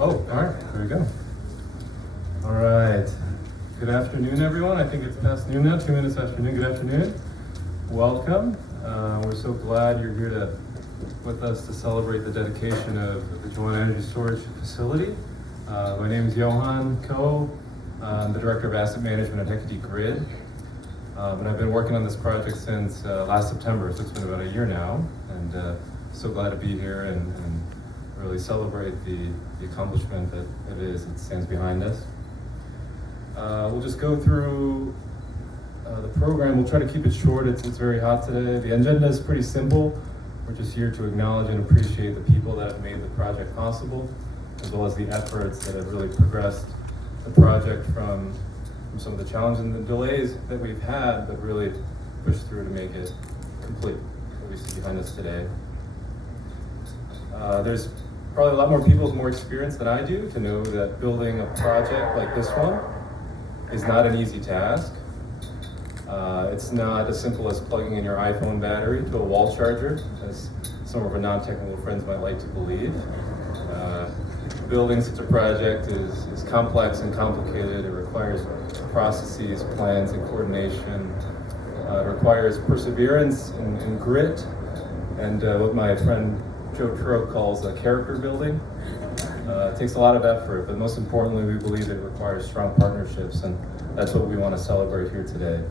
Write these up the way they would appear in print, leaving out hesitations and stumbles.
Oh, all right, there we go. All right. Good afternoon, everyone. I think it's past noon now, 2 minutes after noon. Good afternoon. Welcome. We're so glad you're here with us to celebrate the dedication of the Johanna Energy Storage Facility. My name is Johanna. I'm the Director of Asset Management at Hecate Grid. And I've been working on this project since last September, so it's been about a year now. And so glad to be here and really celebrate the accomplishment that it stands behind us. We'll just go through the program. We'll try to keep it short. It's very hot today. The agenda is pretty simple. We're just here to acknowledge and appreciate the people that have made the project possible, as well as the efforts that have really progressed the project from some of the challenges and the delays that we've had, but really pushed through to make it complete, what we see behind us today. There's probably a lot more people with more experience than I do to know that building a project like this one is not an easy task. It's not as simple as plugging in your iPhone battery to a wall charger, as some of our non-technical friends might like to believe. Building such a project is complex and complicated. It requires processes, plans, and coordination. It requires perseverance and grit, and what my friend Joe Troke calls character building. It takes a lot of effort, but most importantly, we believe it requires strong partnerships, and that's what we want to celebrate here today.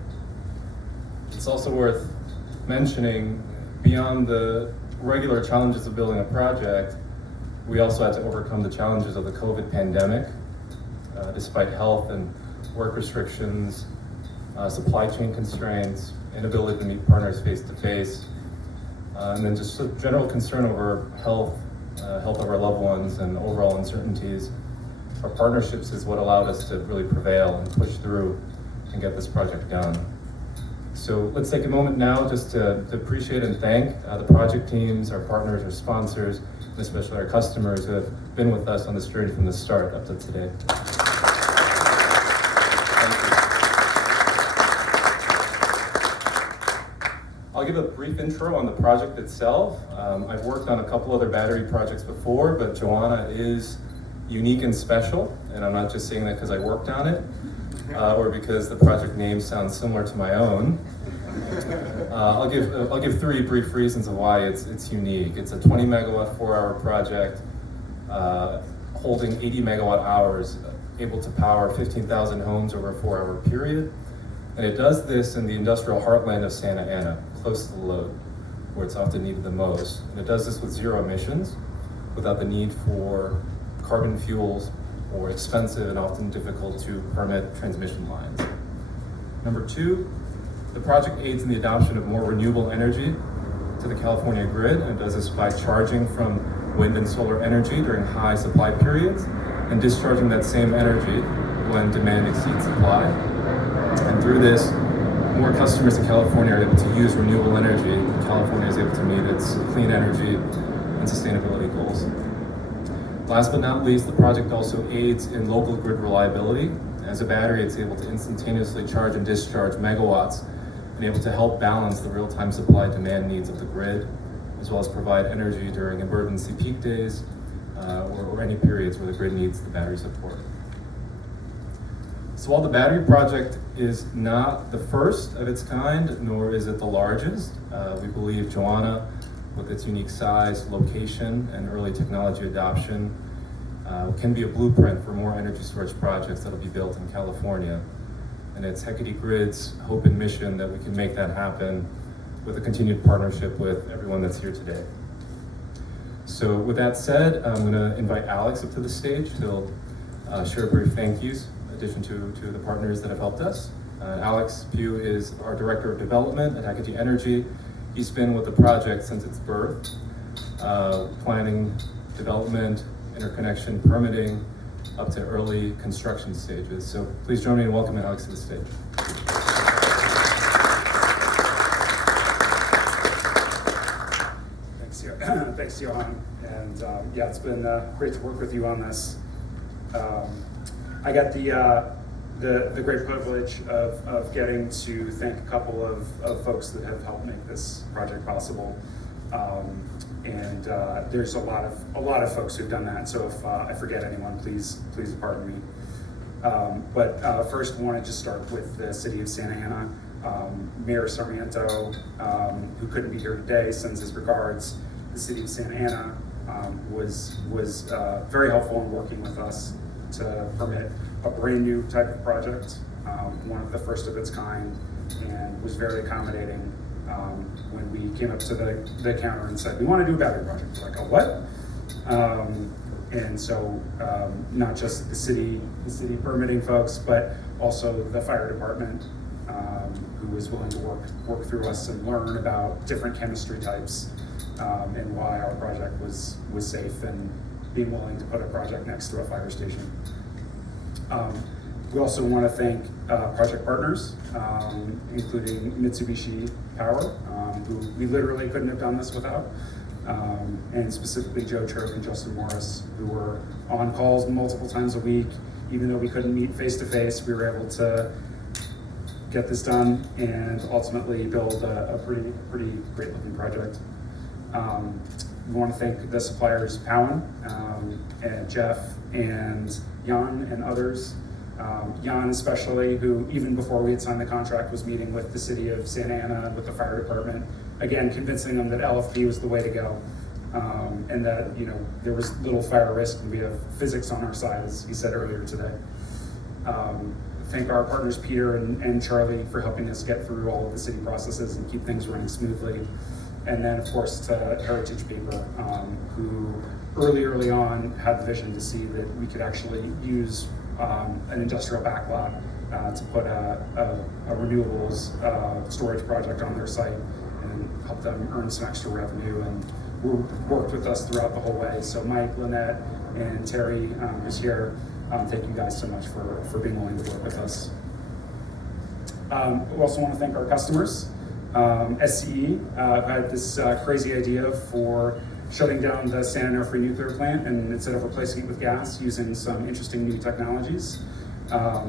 It's also worth mentioning, beyond the regular challenges of building a project, we also had to overcome the challenges of the COVID pandemic. Despite health and work restrictions, supply chain constraints, inability to meet partners face to face, and then just a general concern over health of our loved ones and overall uncertainties. Our partnerships is what allowed us to really prevail and push through and get this project done. So let's take a moment now just to appreciate and thank the project teams, our partners, our sponsors, and especially our customers who have been with us on this journey from the start up to today. I'll give a brief intro on the project itself. I've worked on a couple other battery projects before, but Johanna is unique and special, and I'm not just saying that because I worked on it, or because the project name sounds similar to my own. I'll give three brief reasons of why it's unique. It's a 20 megawatt 4-hour project, holding 80 megawatt hours, able to power 15,000 homes over a 4-hour period. And it does this in the industrial heartland of Santa Ana, close to the load, where it's often needed the most. And it does this with zero emissions, without the need for carbon fuels or expensive and often difficult to permit transmission lines. Number two, the project aids in the adoption of more renewable energy to the California grid, and it does this by charging from wind and solar energy during high supply periods and discharging that same energy when demand exceeds supply. And through this, more customers in California are able to use renewable energy, and California is able to meet its clean energy and sustainability goals. Last but not least, the project also aids in local grid reliability. As a battery, it's able to instantaneously charge and discharge megawatts and able to help balance the real-time supply demand needs of the grid, as well as provide energy during emergency peak days or any periods where the grid needs the battery support. So while the battery project is not the first of its kind, nor is it the largest, we believe Johanna, with its unique size, location, and early technology adoption, can be a blueprint for more energy storage projects that will be built in California. And it's Hecate Grid's hope and mission that we can make that happen with a continued partnership with everyone that's here today. So with that said, I'm gonna invite Alex up to the stage. He'll share a brief thank yous in addition to the partners that have helped us. Alex Pugh is our Director of Development at Hecate Energy. He's been with the project since its birth, planning, development, interconnection, permitting, up to early construction stages. So please join me in welcoming Alex to the stage. Thanks, Johan. And yeah, it's been great to work with you on this. I got the great privilege of getting to thank a couple of folks that have helped make this project possible. And there's a lot of folks who've done that. So if I forget anyone, please pardon me. But first, I want to just start with the city of Santa Ana. Mayor Sarmiento, who couldn't be here today, sends his regards. The city of Santa Ana was very helpful in working with us to permit a brand new type of project, one of the first of its kind, and was very accommodating when we came up to the counter and said, we want to do a battery project. We're like, a what? And so not just the city permitting folks, but also the fire department, who was willing to work through us and learn about different chemistry types, and why our project was safe, and being willing to put a project next to a fire station. We also want to thank project partners, including Mitsubishi Power, who we literally couldn't have done this without, and specifically Joe Church and Justin Morris, who were on calls multiple times a week. Even though we couldn't meet face to face, we were able to get this done and ultimately build a pretty great looking project. We want to thank the suppliers, Powen, and Jeff, and Jan, and others. Jan especially, who even before we had signed the contract was meeting with the city of Santa Ana and with the fire department, again convincing them that LFP was the way to go, and that there was little fire risk, and we have physics on our side, as he said earlier today. Thank our partners Peter and Charlie for helping us get through all of the city processes and keep things running smoothly. And then, of course, to Heritage Paper, who early on had the vision to see that we could actually use an industrial backlot to put a renewables storage project on their site and help them earn some extra revenue, and worked with us throughout the whole way. So Mike, Lynette, and Terry, who's here, thank you guys so much for being willing to work with us. We also want to thank our customers. SCE had this crazy idea for shutting down the Santa Ana Free Nuclear Plant, and instead of replacing it with gas, using some interesting new technologies.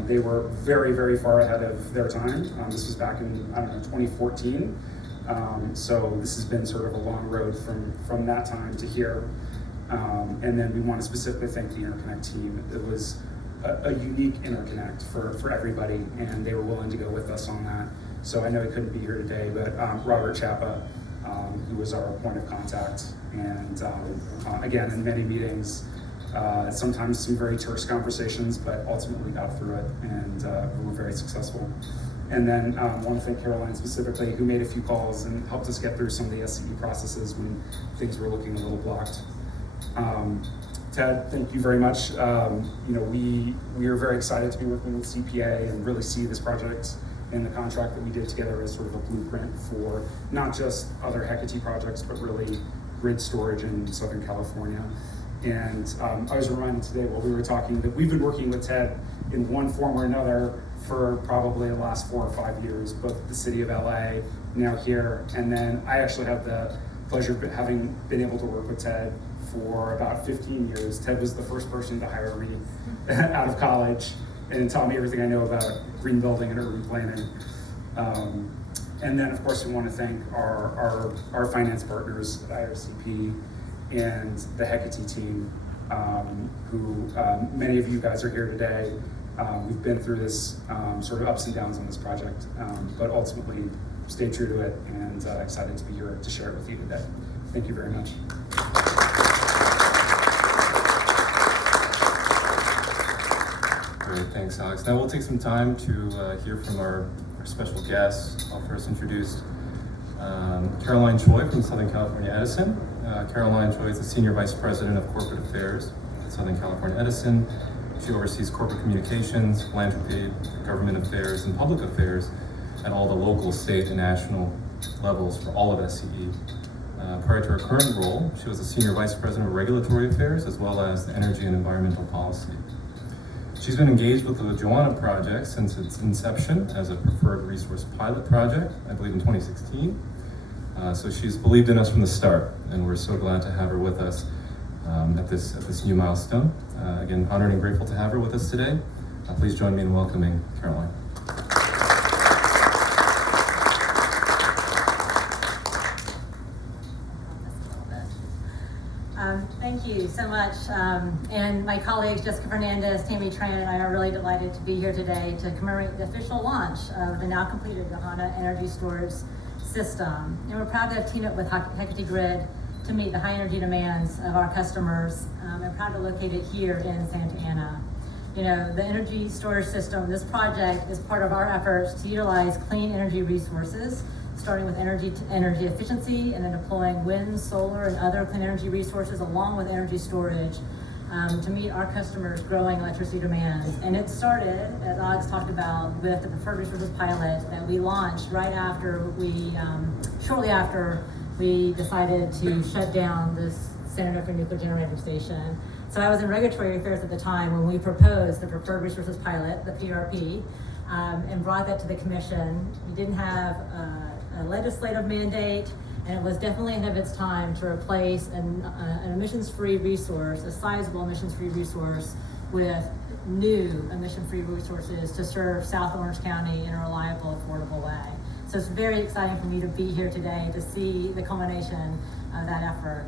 They were very far ahead of their time. This was back in 2014. So this has been sort of a long road from that time to here. And then we want to specifically thank the interconnect team. It was a unique interconnect for everybody, and they were willing to go with us on that. So I know he couldn't be here today, but Robert Chapa, who was our point of contact, and again, in many meetings, sometimes some very terse conversations, but ultimately got through it, and we were very successful. And then I want to thank Caroline specifically, who made a few calls and helped us get through some of the SCE processes when things were looking a little blocked. Ted, thank you very much. We are very excited to be working with CPA and really see this project and the contract that we did together as sort of a blueprint for not just other Hecate projects, but really grid storage in Southern California. And I was reminded today while we were talking that we've been working with Ted in one form or another for probably the last 4 or 5 years, both the city of LA, now here, and then I actually have the pleasure of having been able to work with Ted for about 15 years. Ted was the first person to hire me out of college and taught me everything I know about green building and urban planning. And then, of course, we want to thank our finance partners at IRCP and the Hecate team, who many of you guys are here today. We've been through this sort of ups and downs on this project, but ultimately stayed true to it, and excited to be here to share it with you today. Thank you very much. Great, thanks, Alex. Now we'll take some time to hear from our special guests. I'll first introduce Caroline Choi from Southern California Edison. Caroline Choi is the Senior Vice President of Corporate Affairs at Southern California Edison. She oversees corporate communications, philanthropy, government affairs, and public affairs at all the local, state, and national levels for all of SCE. Prior to her current role, she was the Senior Vice President of Regulatory Affairs as well as the Energy and Environmental Policy. She's been engaged with the Johanna project since its inception as a preferred resource pilot project, I believe in 2016. So she's believed in us from the start, and we're so glad to have her with us at this new milestone. Again, honored and grateful to have her with us today. Please join me in welcoming Caroline. you so much. And my colleagues, Jessica Fernandez, Tammy Tran, and I are really delighted to be here today to commemorate the official launch of the now completed Johanna energy storage system. And we're proud to have teamed up with Hecate Grid to meet the high energy demands of our customers, and proud to locate it here in Santa Ana. You know, the energy storage system, this project is part of our efforts to utilize clean energy resources, starting with energy efficiency and then deploying wind, solar, and other clean energy resources along with energy storage to meet our customers' growing electricity demands. And it started, as Alex talked about, with the Preferred Resources pilot that we launched right after shortly after we decided to shut down this Santa Ana nuclear generating station. So I was in regulatory affairs at the time when we proposed the Preferred Resources pilot, the PRP, and brought that to the commission. We didn't have a legislative mandate, and it was definitely ahead of its time to replace an emissions-free resource, a sizable emissions-free resource, with new emission-free resources to serve South Orange County in a reliable, affordable way. So it's very exciting for me to be here today to see the culmination of that effort.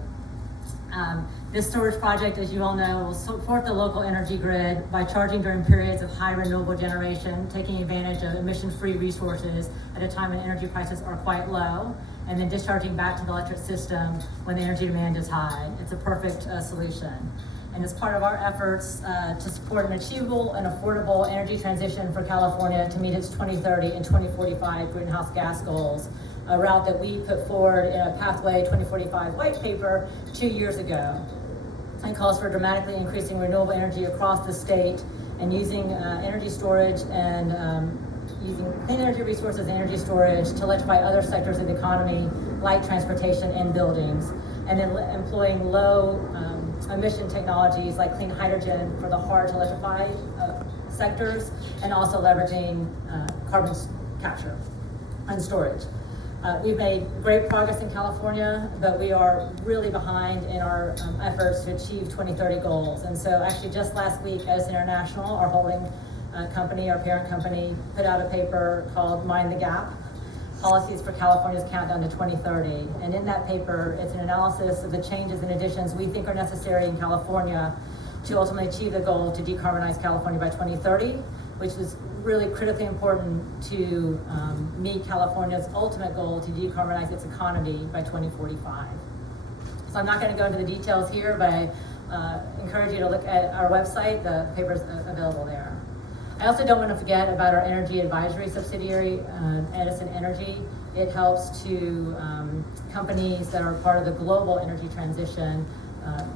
This storage project, as you all know, will support the local energy grid by charging during periods of high renewable generation, taking advantage of emission-free resources at a time when energy prices are quite low, and then discharging back to the electric system when the energy demand is high. It's a perfect solution. And as part of our efforts to support an achievable and affordable energy transition for California to meet its 2030 and 2045 greenhouse gas goals, a route that we put forward in a Pathway 2045 white paper 2 years ago. It calls for dramatically increasing renewable energy across the state and using energy storage and using clean energy resources and energy storage to electrify other sectors of the economy, like transportation and buildings, and then employing low emission technologies like clean hydrogen for the hard to electrify sectors, and also leveraging carbon capture and storage. We've made great progress in California, but we are really behind in our efforts to achieve 2030 goals. And so actually just last week, Edison International, our holding company, our parent company, put out a paper called Mind the Gap, Policies for California's Countdown to 2030. And in that paper, it's an analysis of the changes and additions we think are necessary in California to ultimately achieve the goal to decarbonize California by 2030, which is really critically important to meet California's ultimate goal to decarbonize its economy by 2045. So I'm not going to go into the details here, but I encourage you to look at our website. The paper's available there. I also don't want to forget about our energy advisory subsidiary, Edison Energy. It helps to companies that are part of the global energy transition,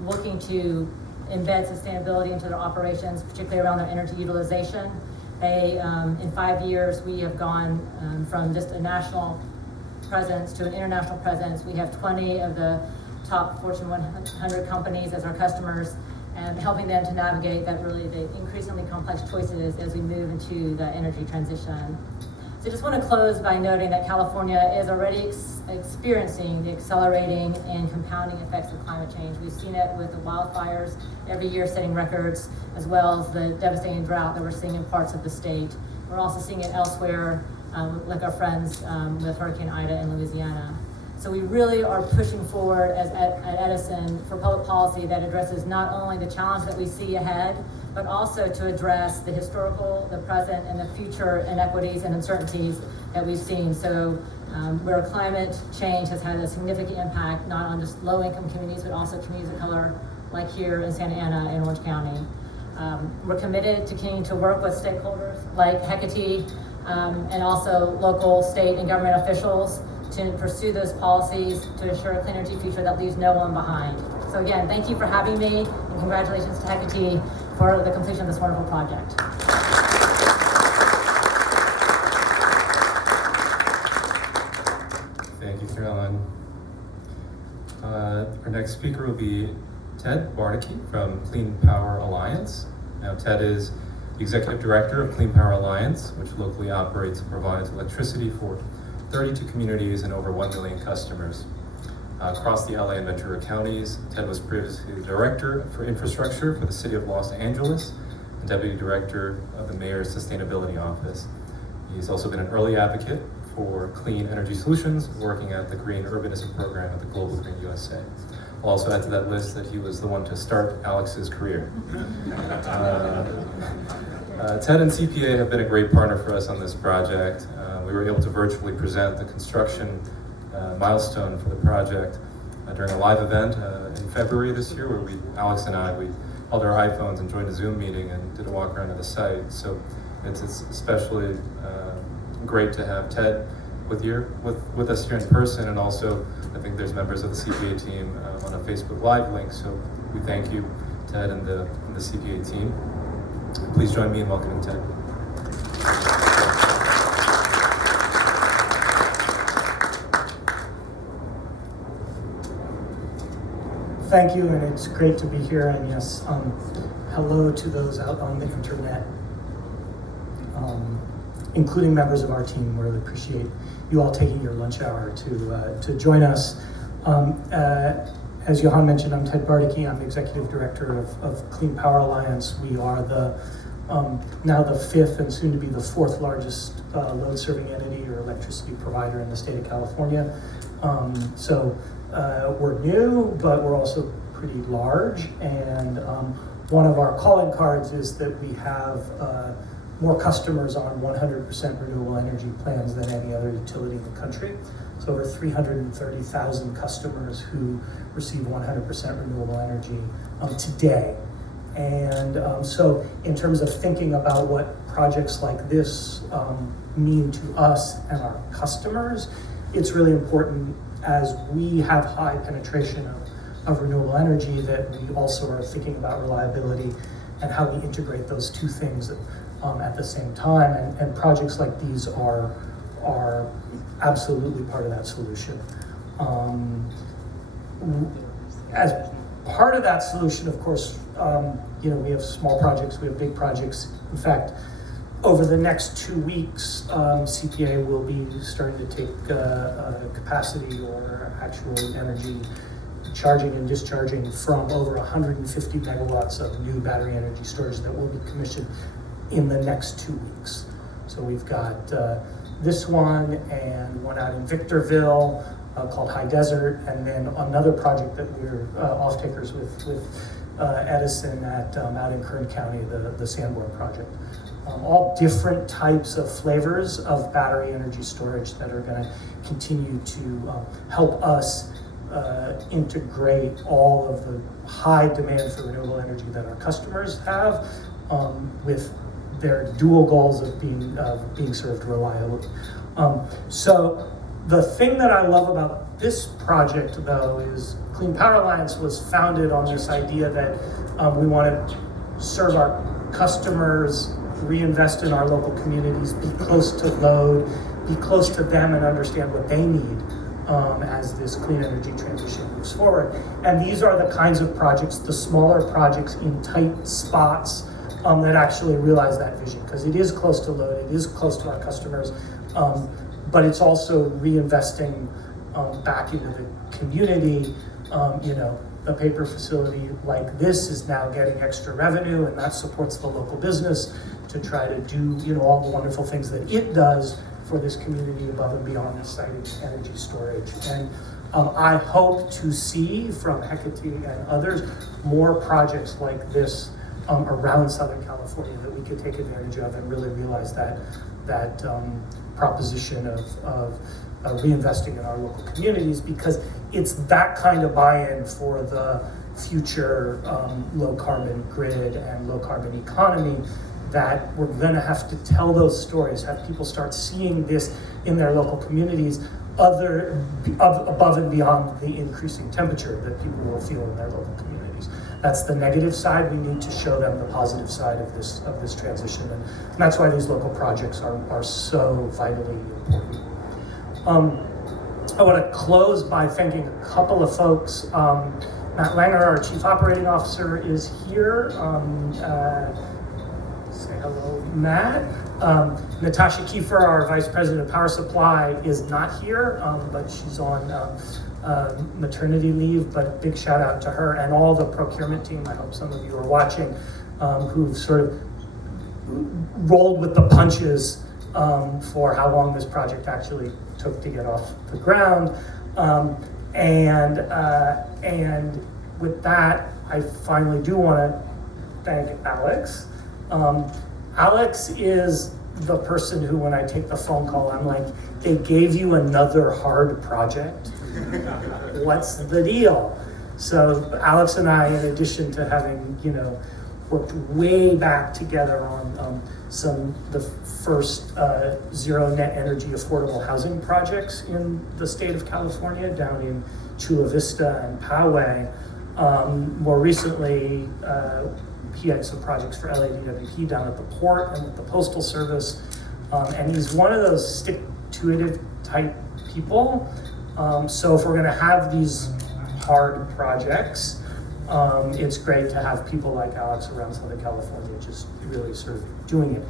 looking to embed sustainability into their operations, particularly around their energy utilization. They, in 5 years, we have gone from just a national presence to an international presence. We have 20 of the top Fortune 100 companies as our customers, and helping them to navigate that really the increasingly complex choices as we move into the energy transition. So I just want to close by noting that California is already experiencing the accelerating and compounding effects of climate change. We've seen it with the wildfires every year setting records, as well as the devastating drought that we're seeing in parts of the state. We're also seeing it elsewhere, like our friends with Hurricane Ida in Louisiana. So we really are pushing forward at Edison for public policy that addresses not only the challenge that we see ahead, but also to address the historical, the present, and the future inequities and uncertainties that we've seen. So where climate change has had a significant impact, not on just low-income communities, but also communities of color, like here in Santa Ana and Orange County. We're committed to continuing to work with stakeholders like Hecate and also local, state, and government officials to pursue those policies to ensure a clean energy future that leaves no one behind. So again, thank you for having me, and congratulations to Hecate for the completion of this wonderful project. Thank you, Carolyn. Our next speaker will be Ted Bardacke from Clean Power Alliance. Now, Ted is the Executive Director of Clean Power Alliance, which locally operates and provides electricity for 32 communities and over 1 million customers. Across the LA and Ventura counties, Ted was previously the Director for Infrastructure for the City of Los Angeles and Deputy Director of the Mayor's Sustainability Office. He's also been an early advocate for clean energy solutions, working at the Green Urbanism Program at the Global Green USA. I'll also add to that list that he was the one to start Alex's career. Ted and CPA have been a great partner for us on this project. We were able to virtually present the construction milestone for the project during a live event in February this year, where Alex and I held our iPhones and joined a Zoom meeting and did a walk around of the site. So it's especially great to have Ted with us here in person, and also I think there's members of the CPA team on a Facebook Live link. So we thank you, Ted, and the CPA team. Please join me in welcoming Ted. Thank you, and it's great to be here. And yes, hello to those out on the internet, including members of our team. We really appreciate you all taking your lunch hour to join us. As Johanna mentioned, I'm Ted Bardacke. I'm Executive Director of Clean Power Alliance. We are now the fifth and soon to be the fourth largest load serving entity or electricity provider in the state of California. So we're new, but we're also pretty large. And one of our calling cards is that we have more customers on 100% renewable energy plans than any other utility in the country. So over 330,000 customers who receive 100% renewable energy today. And so in terms of thinking about what projects like this mean to us and our customers, it's really important as we have high penetration of renewable energy that we also are thinking about reliability and how we integrate those two things at the same time. And projects like these are absolutely part of that solution. As part of that solution, of course, we have small projects, we have big projects. In fact, over the next 2 weeks, CPA will be starting to take capacity or actual energy charging and discharging from over 150 megawatts of new battery energy storage that will be commissioned in the next 2 weeks. So we've got this one and one out in Victorville called High Desert, and then another project that we're off-takers with Edison out in Kern County, the Sanborn project. All different types of flavors of battery energy storage that are going to continue to help us integrate all of the high demand for renewable energy that our customers have with their dual goals of being served reliably. So the thing that I love about this project, though, is Clean Power Alliance was founded on this idea that we want to serve our customers, reinvest in our local communities, be close to load, be close to them and understand what they need as this clean energy transition moves forward. And these are the kinds of projects, the smaller projects in tight spots that actually realize that vision, because it is close to load, it is close to our customers, but it's also reinvesting back into the community. A paper facility like this is now getting extra revenue, and that supports the local business to try to do all the wonderful things that it does for this community above and beyond the citing energy storage. And I hope to see from Hecate and others more projects like this around Southern California that we could take advantage of and really realize that proposition of reinvesting in our local communities, because it's that kind of buy-in for the future low carbon grid and low carbon economy that we're going to have to tell those stories, have people start seeing this in their local communities above and beyond the increasing temperature that people will feel in their local communities. That's the negative side. We need to show them the positive side of this transition, and that's why these local projects are so vitally important. I want to close by thanking a couple of folks. Matt Langer, our Chief Operating Officer, is here. Say hello, Matt. Natasha Kiefer, our Vice President of Power Supply, is not here, but she's on maternity leave. But big shout out to her and all the procurement team. I hope some of you are watching, who've sort of rolled with the punches for how long this project actually took to get off the ground. And with that, I finally do want to thank Alex. Alex is the person who, when I take the phone call, I'm like, they gave you another hard project? What's the deal? So Alex and I, in addition to having, worked way back together on the first zero net energy affordable housing projects in the state of California, down in Chula Vista and Poway. More recently, he had some projects for LADWP down at the port and with the Postal Service. And he's one of those stick-to-it type people. So if we're gonna have these hard projects, it's great to have people like Alex around Southern California just really sort of doing it.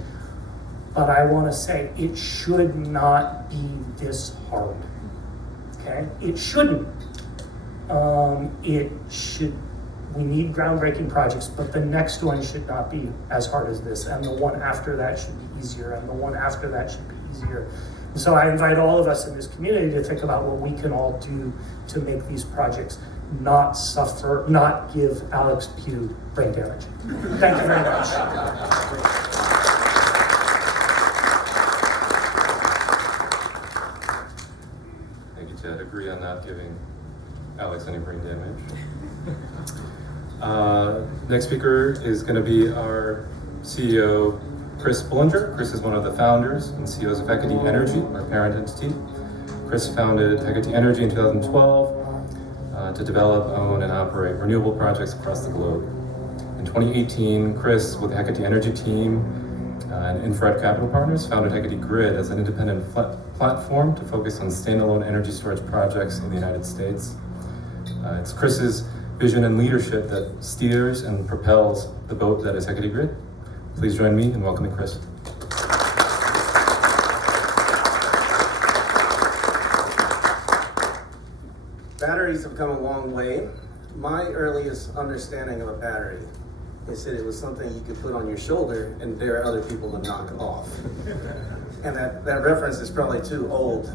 But I wanna say, it should not be this hard, okay? It shouldn't. We need groundbreaking projects, but the next one should not be as hard as this, and the one after that should be easier, and the one after that should be easier. And so I invite all of us in this community to think about what we can all do to make these projects not give Alex Pugh brain damage. Thank you very much. Thank you, Ted. Agree on not giving Alex any brain damage. Next speaker is going to be our CEO, Chris Bullinger. Chris is one of the founders and CEOs of Hecate Energy, our parent entity. Chris founded Hecate Energy in 2012 to develop, own, and operate renewable projects across the globe. In 2018, Chris, with the Hecate Energy team and Infrared Capital Partners, founded Hecate Grid as an independent platform to focus on standalone energy storage projects in the United States. It's Chris's vision and leadership that steers and propels the boat that is Hecate Grid. Please join me in welcoming Chris. Batteries have come a long way. My earliest understanding of a battery is that it was something you could put on your shoulder and dare other people to knock off. And that reference is probably too old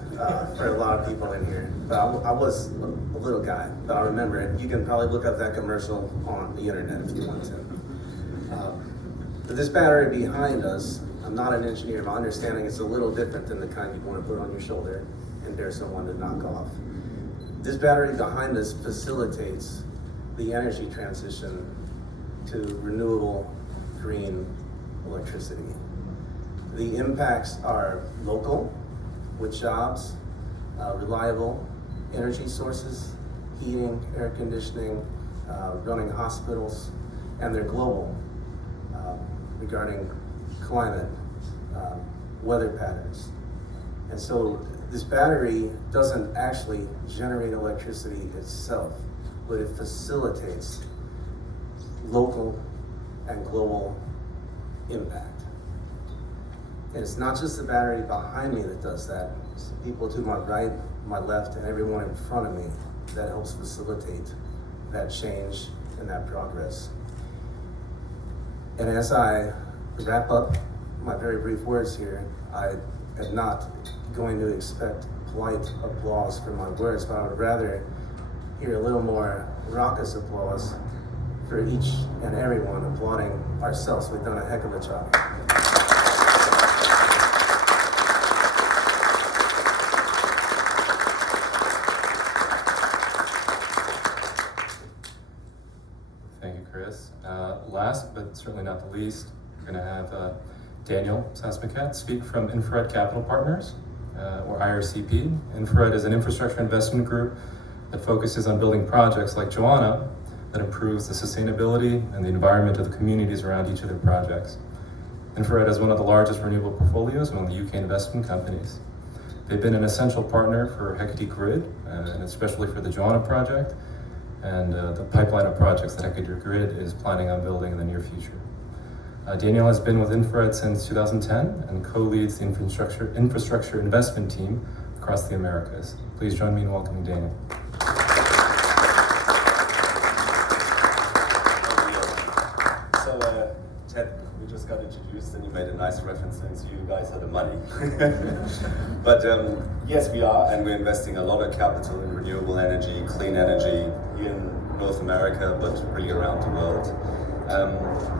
for a lot of people in here. But I was a little guy, but I remember it. You can probably look up that commercial on the internet if you want to. But this battery behind us, I'm not an engineer. My understanding is a little different than the kind you want to put on your shoulder and dare someone to knock off. This battery behind us facilitates the energy transition to renewable green electricity. The impacts are local, with jobs, reliable energy sources, heating, air conditioning, running hospitals, and they're global regarding climate, weather patterns. And so this battery doesn't actually generate electricity itself, but it facilitates local and global impact. And it's not just the battery behind me that does that. It's the people to my right, my left, and everyone in front of me that helps facilitate that change and that progress. And as I wrap up my very brief words here, I am not going to expect polite applause for my words, but I would rather hear a little more raucous applause for each and everyone applauding ourselves. We've done a heck of a job. Thank you, Chris. Last, but certainly not the least, we're going to have Daniel Sasmacat speak from Infrared Capital Partners, or IRCP. Infrared is an infrastructure investment group that focuses on building projects like Johanna that improves the sustainability and the environment of the communities around each of their projects. Infrared has one of the largest renewable portfolios among the UK investment companies. They've been an essential partner for Hecate Grid, and especially for the Johanna project, and the pipeline of projects that Hecate Grid is planning on building in the near future. Daniel has been with Infrared since 2010 and co-leads the infrastructure investment team across the Americas. Please join me in welcoming Daniel. Ted, we just got introduced and you made a nice reference into you guys are the money. But yes, we are, and we're investing a lot of capital in renewable energy, clean energy here in North America, but really around the world.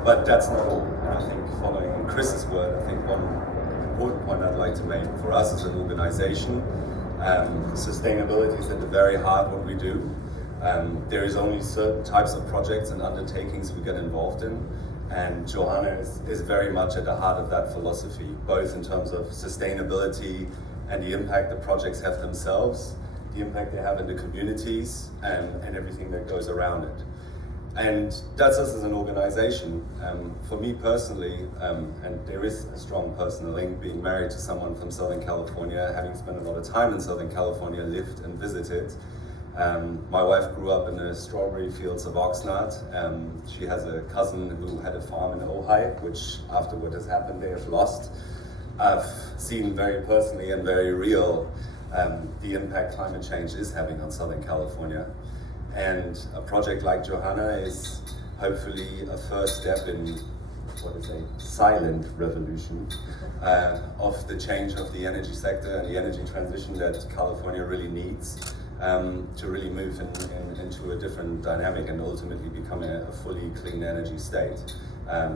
But that's not all. And I think following Chris's word, I think one important point I'd like to make for us as an organization, sustainability is at the very heart of what we do. There is only certain types of projects and undertakings we get involved in, and Johanna is very much at the heart of that philosophy, both in terms of sustainability and the impact the projects have themselves, the impact they have in the communities, and everything that goes around it. And that's us as an organization. For me personally, and there is a strong personal link, being married to someone from Southern California, having spent a lot of time in Southern California, lived and visited. My wife grew up in the strawberry fields of Oxnard. She has a cousin who had a farm in Ojai, which after what has happened they have lost. I've seen very personally and very real the impact climate change is having on Southern California. And a project like Johanna is hopefully a first step in what is a silent revolution of the change of the energy sector and the energy transition that California really needs to really move into a different dynamic and ultimately become a fully clean energy state.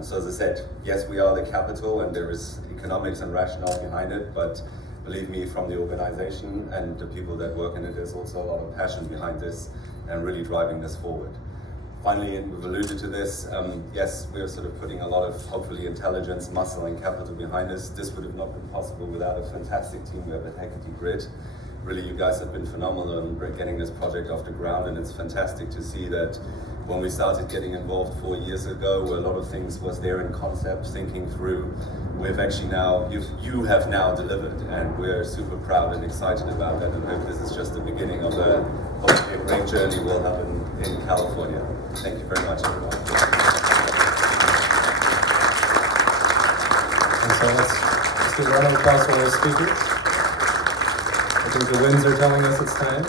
So as I said, yes, we are the capital and there is economics and rationale behind it, but believe me, from the organization and the people that work in it, there's also a lot of passion behind this and really driving this forward. Finally, and we've alluded to this, yes, we're sort of putting a lot of, hopefully, intelligence, muscle, and capital behind this. This would have not been possible without a fantastic team we have at Hecate Grid. Really, you guys have been phenomenal in getting this project off the ground, and it's fantastic to see that when we started getting involved 4 years ago, where a lot of things was there in concept, thinking through, we've actually now, you have now delivered, and we're super proud and excited about that, and hope this is just the beginning of a hopefully a great journey we'll have in California. Thank you very much, everyone. And so let's give a round of applause for our speakers. I think the winds are telling us it's time.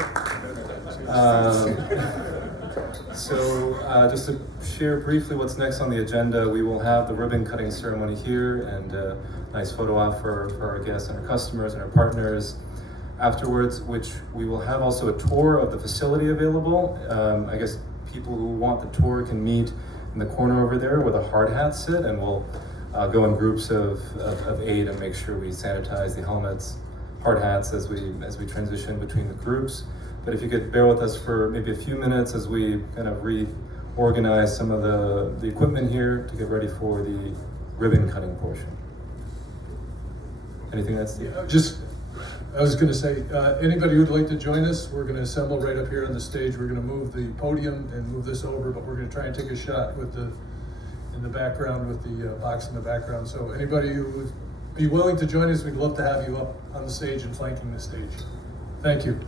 Just to share briefly what's next on the agenda, we will have the ribbon cutting ceremony here and a nice photo op for our guests and our customers and our partners afterwards, which we will have also a tour of the facility available. I guess people who want the tour can meet in the corner over there where the hard hats sit, and we'll go in groups of 8 and make sure we sanitize the helmets, hard hats as we transition between the groups. But if you could bear with us for maybe a few minutes as we kind of reorganize some of the equipment here to get ready for the ribbon cutting portion. Anything that's I was going to say, anybody who'd like to join us, we're going to assemble right up here on the stage. We're going to move the podium and move this over, but we're going to try and take a shot in the background with the box in the background. So anybody who would be willing to join us, we'd love to have you up on the stage and flanking the stage. Thank you.